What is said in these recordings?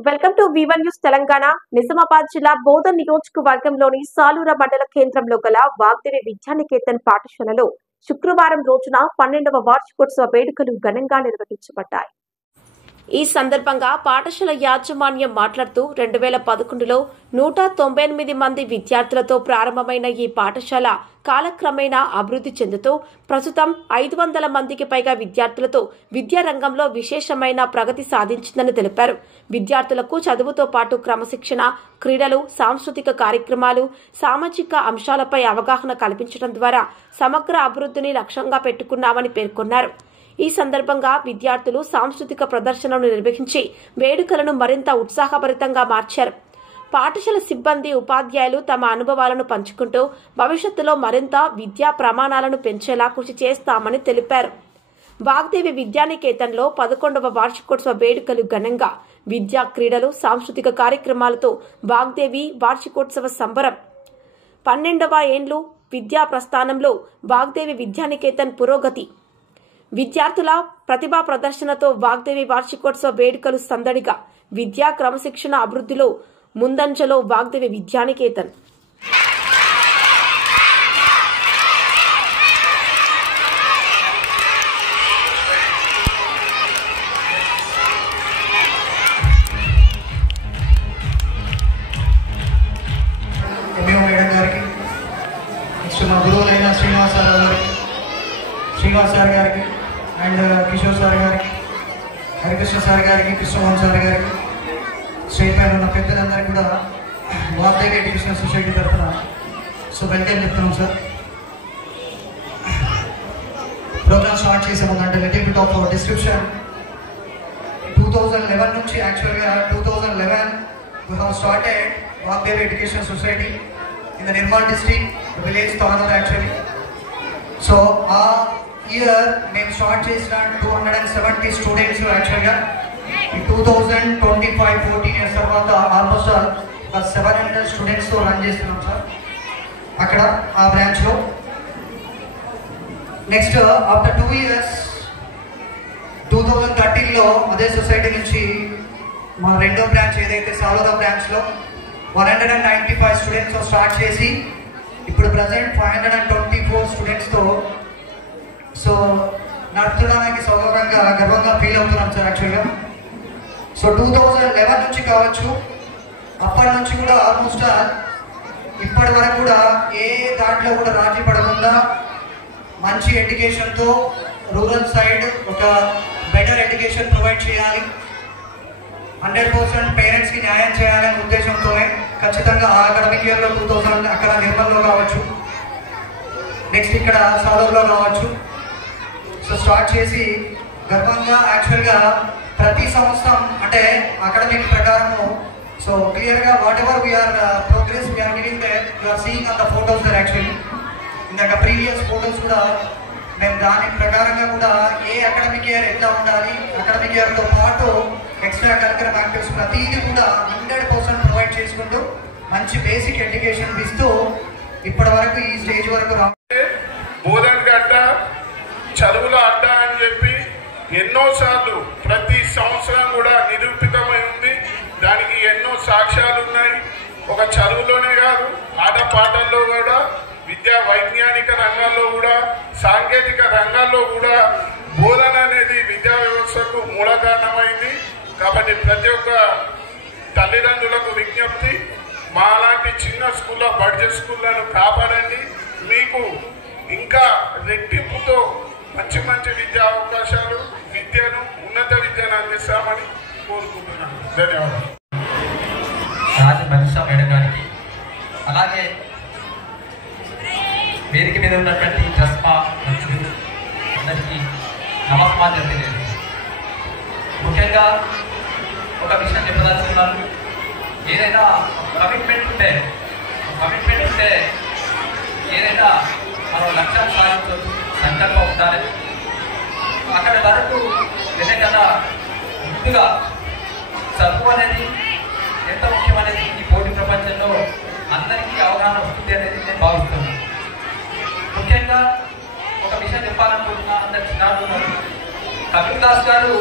Welcome to V1 news Telangana. Nizamabad జిల్లా బోధన్ నియోజకవర్గంలోని సాలూర మండల కేంద్రంలో గల వాగ్దేవి విద్యానికేతన్ పాఠశాలలో శుక్రవారం రోజున 12వ వార్షికోత్సవ వేడుకలు ఘనంగా నిర్వహించబడ్డాయి. ఈ సందర్భంగా పాఠశాల యాజమాన్యం మాట్లాడుతూ 2011లో 198 మంది విద్యార్థులతో ప్రారంభమైన ఈ పాఠశాల కాలక్రమేణా అభివృద్ధి చెందుతూ ప్రస్తుతం 500 మందికి పైగా విద్యార్థులతో విద్యారంగంలో విశేషమైన ప్రగతి సాధించిందని తెలిపారు. విద్యార్థులకు చదువుతో పాటు క్రమశిక్షణ, క్రీడలు, సాంస్కృతిక కార్యక్రమాలు, సామాజిక అంశాలపై అవగాహన కల్పించడం ద్వారా సమగ్ర అభివృద్ధిని లక్ష్యంగా పెట్టుకున్నామని పేర్కొన్నారు. ఈ సందర్భంగా విద్యార్థులు సాంస్కృతిక ప్రదర్శనను నిర్వహించి వేడుకలను మరింత ఉత్సాహభరితంగా మార్చారు. పాఠశాల సిబ్బంది, ఉపాధ్యాయులు తమ అనుభవాలను పంచుకుంటూ భవిష్యత్తులో మరింత విద్యా ప్రమాణాలను పెంచేలా కృషి చేస్తామని తెలిపారు. వాగ్దేవి విద్యానికేతన్లో 11వ వార్షికోత్సవ వేడుకలు ఘనంగా విద్యా, క్రీడలు, సాంస్కృతిక కార్యక్రమాలతో వాగ్దేవి వార్షికోత్సవ సంబరం. 12వ ఏండ్లు విద్యా ప్రస్థానంలో వాగ్దేవి విద్యానికేతన్ పురోగతి. విద్యార్థుల ప్రతిభా ప్రదర్శనతో వాగ్దేవి వార్షికోత్సవ వేడుకలు సందడిగా. విద్యా క్రమశిక్షణ అభివృద్ధిలో ముందంజలో వాగ్దేవి విద్యానికేతన్. శ్రీనివాస్ సార్ గారికి అండ్ కిషోర్ సార్ గారికి, హరికృష్ణ సార్ గారికి, కృష్ణమోహన్ సార్ గారికి, స్టేట్ పైన ఉన్న పెద్దలందరికీ కూడా వాగ్దేవి ఎడ్యుకేషన్ సొసైటీ తరఫున వెల్కమ్ చెప్తున్నాం సార్. ప్రోగ్రామ్ స్టార్ట్ చేసే ముందంటే లిటిల్ బిట్ ఆఫ్ డిస్క్రిప్షన్. 2011 నుంచి యాక్చువల్గా 2011 we have started Vagdevi education society in the Nirmal district, the village Tanur actually. So year మేము స్టార్ట్ చేసిన 270 స్టూడెంట్స్ యాక్చువల్గా ఈ 2025-14 ఇయర్స్ తర్వాత ఆల్మోస్ట్ ఒక 700 స్టూడెంట్స్తో రన్ చేస్తున్నాం సార్ అక్కడ ఆ బ్రాంచ్లో. నెక్స్ట్ ఆఫ్టర్ 2 ఇయర్స్ 2013లో అదే సొసైటీ నుంచి మా రెండో బ్రాంచ్ ఏదైతే సాలూరా బ్రాంచ్లో 195 స్టూడెంట్స్తో స్టార్ట్ చేసి ఇప్పుడు ప్రజెంట్ 524 స్టూడెంట్స్తో నడుపుకోవడానికి సౌకర్యంగా గర్వంగా ఫీల్ అవుతున్నాం సార్ యాక్చువల్గా. 2011 నుంచి కావచ్చు, అప్పటి నుంచి కూడా ఆల్మోస్ట్ ఇప్పటి వరకు కూడా ఏ దాంట్లో కూడా రాజీ పడకుండా మంచి ఎడ్యుకేషన్తో రూరల్ సైడ్ ఒక బెటర్ ఎడ్యుకేషన్ ప్రొవైడ్ చేయాలి, 100% పేరెంట్స్కి న్యాయం చేయాలనే ఉద్దేశంతోనే ఖచ్చితంగా ఆ అకాడమిక్ ఇయర్లో 2000 అక్కడ నిర్మల్లో కావచ్చు, నెక్స్ట్ ఇక్కడ సాలూరులో కావచ్చు స్టార్ట్ చేసి గర్వంగా యాక్చువల్గా ప్రతి సంవత్సరం అంటే అకాడమిక్ ప్రకారము క్లియర్గా whatever we are progress we are giving that you are seeing on the photos there actually. ఇందాక ప్రీవియస్ ఫోటోస్ కూడా మేము దాని ప్రకారంగా కూడా ఏ అకాడమిక్ ఇయర్ ఎట్లా ఉండాలి, అకాడమిక్ ఇయర్తో పాటు ఎక్స్ట్రా కరికులర్ యాక్టివిటీస్ ప్రతిదీ కూడా 100% ప్రొవైడ్ చేసుకుంటూ మంచి బేసిక్ ఎడ్యుకేషన్ ఇస్తూ ఇప్పటి వరకు ఈ స్టేజ్ వరకు బోధన్ గడ్డ చదువుల అడ్డ అని చెప్పి ఎన్నోసార్లు ప్రతి సంవత్సరం కూడా నిరూపితమై ఉంది. దానికి ఎన్నో సాక్ష్యాలు ఉన్నాయి. ఒక చదువులోనే కాదు, ఆట పాటల్లో కూడా, విద్యా వైజ్ఞానిక రంగాల్లో కూడా, సాంకేతిక రంగాల్లో కూడా బోధన అనేది విద్యా వ్యవస్థకు మూల కారణమైంది. కాబట్టి ప్రతి ఒక్క తల్లిదండ్రులకు విజ్ఞప్తి, మాలాంటి చిన్న స్కూల్లో బడ్జెట్ స్కూళ్ళను కాపాడండి. మీకు ఇంకా రెట్టింపుతో మంచి మంచి విద్యా అవకాశాలు, విద్యను, ఉన్నత విద్యను అందిస్తామని కోరుకుంటున్నాను. ధన్యవాదాలు. రాజమనిషా మేడం గారికి, అలాగే వేదిక మీద ఉన్నటువంటి ట్రస్పా మంత్రులు అందరికీ నమస్కారం తెలియదు. ముఖ్యంగా ఒక విషయం చెప్పదలుచుకున్నాను. ఏదైనా కమిట్మెంట్ ఉంటే ఏదైనా మనం లక్ష్యం సాధించవచ్చు, సంకల్పం ఉండాలి. అక్కడి వరకు నిజంగా ముందుగా చదువు అనేది ఎంత ముఖ్యమనేది ఈ పోటీ ప్రపంచంలో అందరికీ అవగాహన వస్తుంది అనేది నేను భావిస్తున్నాను. ముఖ్యంగా ఒక విషయం చెప్పాలనుకుంటున్నాను. అందరు చిన్నారు కపిల్ దాస్ గారు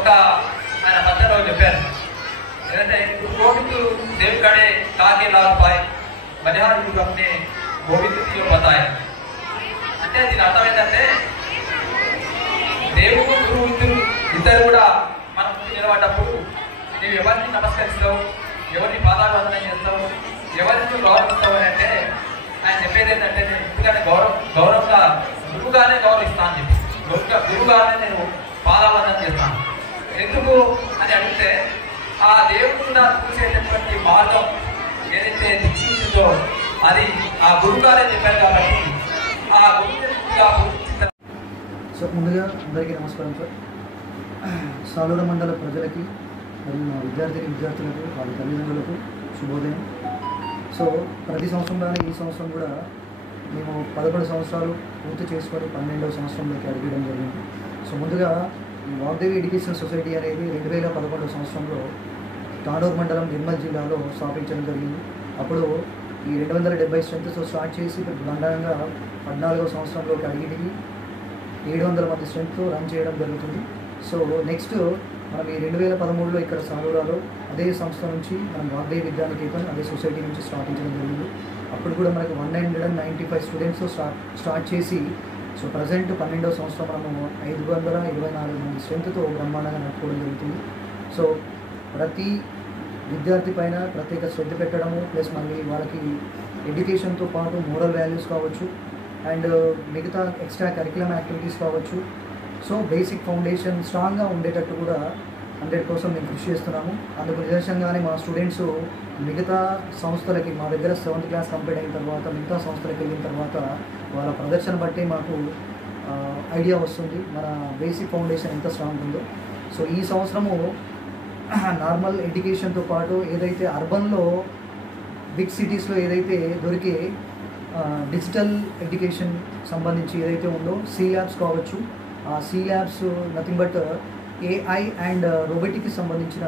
ఒక ఆయన మధ్యలో చెప్పారు, ఏంటంటే గోవింद देव कड़े काके लाल पाए बलिहार गुरु अपने गोविंद की बताए అంటే దీని అర్థం ఏంటంటే దేవుడు గురువు ఇద్దరు కూడా మన ముందు నిలబడ్డప్పుడు నువ్వు ఎవరిని నమస్కరిస్తావు, ఎవరిని పాదాభివందనం చేస్తావు, ఎవరిని గౌరవిస్తావు అని అంటే ఆయన చెప్పేది ఏంటంటే నేను ఎందుకంటే గౌరవంగా గురువుగానే గౌరవిస్తాను అని చెప్పి గురువుగానే నేను పాదాభివందనం చేస్తాను. ఎందుకు అని అడిగితే ఆ దేవుడు కూడా చూసేటటువంటి మార్గం ఏదైతే దిక్సూచిందో అది ఆ గురువుగానే చెప్పారు కాబట్టి ఆ గురువు. సో ముందుగా అందరికీ నమస్కారం సార్. సాలూరు మండల ప్రజలకి మరియు మా విద్యార్థులకు వాళ్ళ తల్లిదండ్రులకు శుభోదయం. సో ప్రతి సంవత్సరంలోనే ఈ సంవత్సరం కూడా మేము 11 సంవత్సరాలు పూర్తి చేసుకొని 12వ సంవత్సరంలోకి అడిగడం జరిగింది. సో ముందుగా వాగ్దేవి ఎడ్యుకేషన్ సొసైటీ అనేది 2011 సంవత్సరంలో తాండూరు మండలం నిర్మల్ జిల్లాలో స్థాపించడం జరిగింది. అప్పుడు ఈ 270 స్ట్రెంత్తో స్టార్ట్ చేసి బండారంగా 14వ సంవత్సరంలోకి అడిగి 700 మంది స్ట్రెంత్తో రన్ చేయడం జరుగుతుంది. సో నెక్స్ట్ మనం ఈ 2013లో ఇక్కడ సాలూరాలో అదే సంస్థ నుంచి మనం వాగ్దేవి విద్యానికేతన్ అదే సొసైటీ నుంచి స్థాపించడం జరిగింది. అప్పుడు కూడా మనకు 195 స్టూడెంట్స్తో స్టార్ట్ చేసి సో ప్రజెంట్ 12వ సంవత్సరం మనము 524 మంది స్ట్రెంత్తో బ్రహ్మాండంగా నడుపుకోవడం జరుగుతుంది. సో ప్రతి విద్యార్థి పైన ప్రత్యేక శ్రద్ధ పెట్టడము ప్లస్ మళ్ళీ వాళ్ళకి ఎడ్యుకేషన్తో పాటు మోరల్ వాల్యూస్ కావచ్చు అండ్ మిగతా ఎక్స్ట్రా కరిక్యులమ్ యాక్టివిటీస్ కావచ్చు. సో బేసిక్ ఫౌండేషన్ స్ట్రాంగ్గా ఉండేటట్టు కూడా 100% మేము కృషి చేస్తున్నాము. అందుకు నిదర్శనంగానే మా స్టూడెంట్స్ మిగతా సంస్థలకి మా దగ్గర 7th క్లాస్ కంప్లీట్ అయిన తర్వాత మిగతా సంస్థలకు వెళ్ళిన తర్వాత వాళ్ళ ప్రదర్శన బట్టి మాకు ఐడియా వస్తుంది మన బేసిక్ ఫౌండేషన్ ఎంత స్ట్రాంగ్ ఉందో. సో ఈ సంవత్సరము నార్మల్ ఎడ్యుకేషన్తో పాటు ఏదైతే అర్బన్లో బిగ్ సిటీస్లో ఏదైతే దొరికే డిజిటల్ ఎడ్యుకేషన్ సంబంధించి ఏదైతే ఉందో సి ల్యాబ్స్ కావచ్చు, ఆ C labs nothing but AI and రోబోటిక్కి సంబంధించిన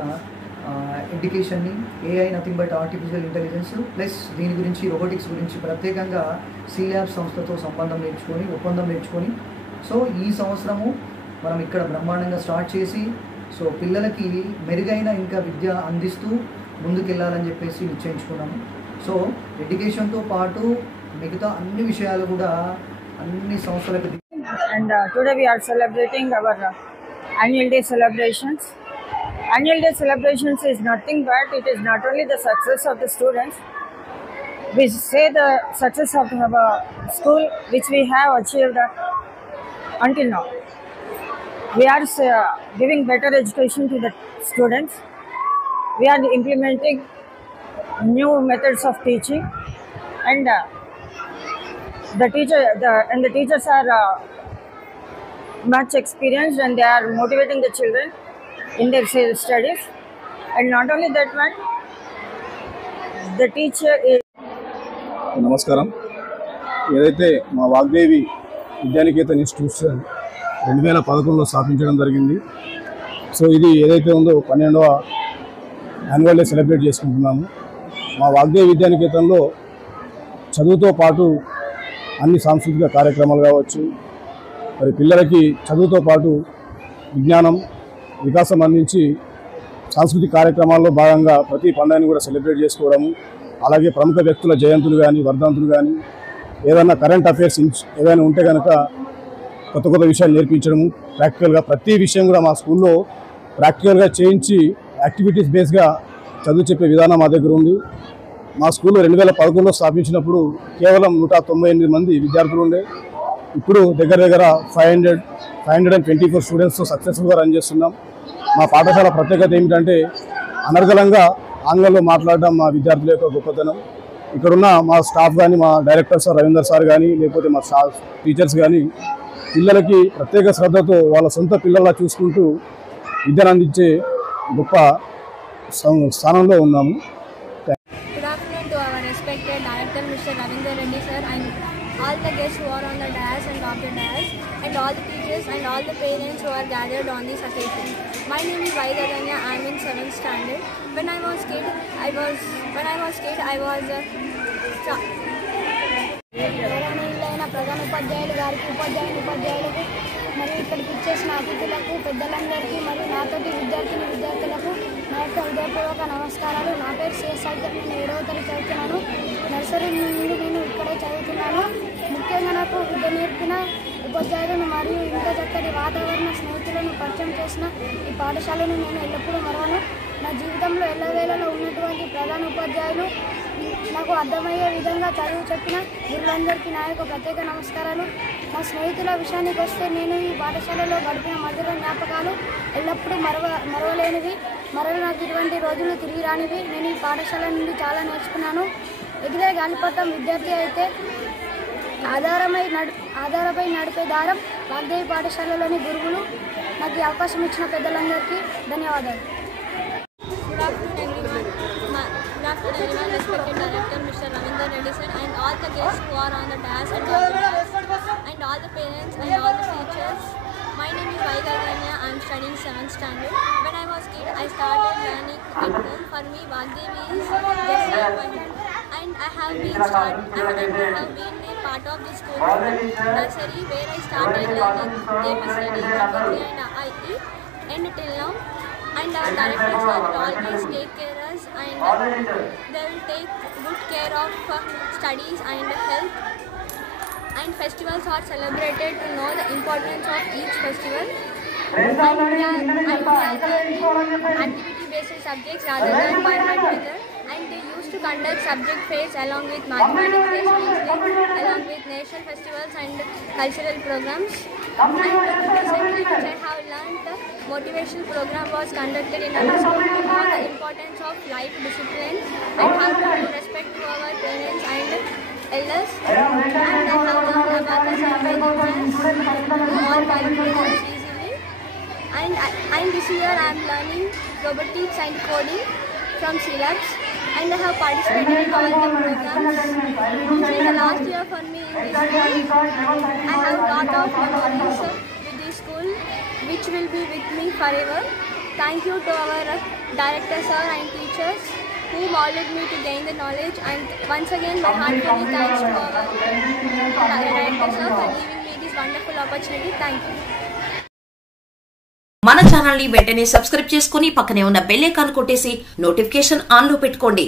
ఎడ్యుకేషన్ని AI nothing but artificial intelligence plus దీని గురించి రోబోటిక్స్ గురించి ప్రత్యేకంగా సి ల్యాబ్స్ సంస్థతో ఒప్పందం నేర్చుకొని సో ఈ సంవత్సరము మనం ఇక్కడ బ్రహ్మాండంగా స్టార్ట్ చేసి సో పిల్లలకి మెరుగైన ఇంకా విద్య అందిస్తూ ముందుకెళ్ళాలని చెప్పేసి నిశ్చయించుకున్నాము. సో ఎడ్యుకేషన్తో పాటు మిగతా అన్ని విషయాలు కూడా అన్ని సంస్థలకు. And today we are celebrating our annual day celebrations. Annual day celebrations is nothing but it is not only the success of the students. We say the success of our school which we have achieved until now. We are giving better education to the students. We are implementing new methods of teaching, and the teachers are much experienced and they are motivating the children in their studies. And not only that one, the teacher is. నమస్కారం. ఏదైతే మా Vagdevi Vidyanikethan institution 2011లో స్థాపించడం జరిగింది. So ఇది ఏదైతే ఉందో 12వ annual day celebrate చేసుకుంటున్నాము. మా వాగ్దేవి విద్యానికేతన్లో చదువుతో పాటు అన్ని సాంస్కృతిక కార్యక్రమాలు కావచ్చు, మరి పిల్లలకి చదువుతో పాటు విజ్ఞానం వికాసం అందించి సాంస్కృతిక కార్యక్రమాల్లో భాగంగా ప్రతి పండుగని కూడా సెలబ్రేట్ చేసుకోవడము, అలాగే ప్రముఖ వ్యక్తుల జయంతులు కానీ వర్ధంతులు కానీ ఏదైనా కరెంట్ అఫైర్స్ ఏదైనా ఉంటే కనుక కొత్త విషయాలు నేర్పించడము, ప్రాక్టికల్గా ప్రతి విషయం కూడా మా స్కూల్లో ప్రాక్టికల్గా చేయించి యాక్టివిటీస్ బేస్గా చదువు చెప్పే విధానం మా దగ్గర ఉంది. మా స్కూల్లో 2011లో స్థాపించినప్పుడు కేవలం 198 మంది విద్యార్థులు ఉండే. ఇప్పుడు దగ్గర 524 స్టూడెంట్స్తో సక్సెస్ఫుల్గా రన్ చేస్తున్నాం. మా పాఠశాల ప్రత్యేకత ఏమిటంటే అనర్గళంగా ఆంగ్లంలో మాట్లాడడం మా విద్యార్థుల యొక్క గొప్పతనం. ఇక్కడున్న మా స్టాఫ్ కానీ మా డైరెక్టర్ సార్ రవీందర్ సార్ కానీ లేకపోతే మా స్టాఫ్ టీచర్స్ కానీ పిల్లలకి ప్రత్యేక శ్రద్ధతో వాళ్ళ సొంత పిల్లల్లా చూసుకుంటూ విద్యను అందించే గొప్ప స్థానంలో ఉన్నాము. Good afternoon to our respected director Mr. Ravindra Reddy sir and all the guests who are on the dais and off the dais and all the teachers and all the parents who are gathered on this occasion. My name is Vaidadanya. I am in 7th standard. When I was kid, I was ప్రధాన ఉపాధ్యాయులు గారికి ఉపాధ్యాయులకు మరియు ఇక్కడికి ఇచ్చేసిన అతిథులకు పెద్దలందరికీ మరియు నాతోటి విద్యార్థులకు నా యొక్క హృదయపూర్వక నమస్కారాలు. నా పేరు సిఎస్ఐ. నేను 7వ తరగతి చదువుతున్నాను. నర్సరీ నుండి నేను ఇక్కడే చదువుతున్నాను. ముఖ్యంగా నాకు విద్య నేర్పిన ఉపాధ్యాయులను మరియు ఇంత చక్కటి వాతావరణ స్నేహితులను పరిచయం చేసిన ఈ పాఠశాలను నేను ఎల్లప్పుడూ మరవను. నా జీవితంలో ఎల్లవేళలో ఉన్నటువంటి ప్రధాన ఉపాధ్యాయులు, నాకు అర్థమయ్యే విధంగా చదువు చెప్పిన గురువులందరికీ నా యొక్క ప్రత్యేక నమస్కారాలు. నా స్నేహితుల విషయానికి వస్తే నేను ఈ పాఠశాలలో గడిపిన మధుర జ్ఞాపకాలు ఎల్లప్పుడూ మరవలేనివి. మరల నాకు ఇటువంటి రోజులు తిరిగి రానివి. నేను ఈ పాఠశాల నుండి చాలా నేర్చుకున్నాను. ఎగిరే గాలిపటం విద్యార్థి అయితే ఆధారపై నడిపే దారం వాగ్దేవి పాఠశాలలోని గురువులు. నాకు ఈ అవకాశం ఇచ్చిన పెద్దలందరికీ ధన్యవాదాలు. Good afternoon everyone. Respected Director Mr. Ravindra Reddy sir, and all the guests who are on the dais and all the parents and all the teachers. My name is Vaigaganya. I am studying 7th standard. When I was kid, I started learning at home. For me, Vagdevi is just like one. And I have been a part of this school nursery where I started learning ABCD, and IE, and till now. And our directors will always take care of us, and they will take good care of studies and health. And festivals are celebrated to know the importance of each festival. And activity-based subjects rather than by method. And they used to conduct subject fairs along with mathematics fairs, along with national festivals and cultural programs. And recently, which I have learned, the motivational program was conducted in our school to know the importance of life discipline and how to respect to our parents and elders. And I have learned about the all calculations easily. And this year I am learning robotics and coding from Syllabs. And I have participated in all the programs. This is the last year for me in this school. I have a lot of memories with this school which will be with me forever. Thank you to our director sir and teachers who molded me to gain the knowledge, and once again my heartfelt thanks to our director sir for giving me this wonderful opportunity. Thank you. మన channel ని వెంటనే subscribe చేసుకుని పక్కనే ఉన్న bell icon కొట్టేసి notification on లో పెట్టుకోండి.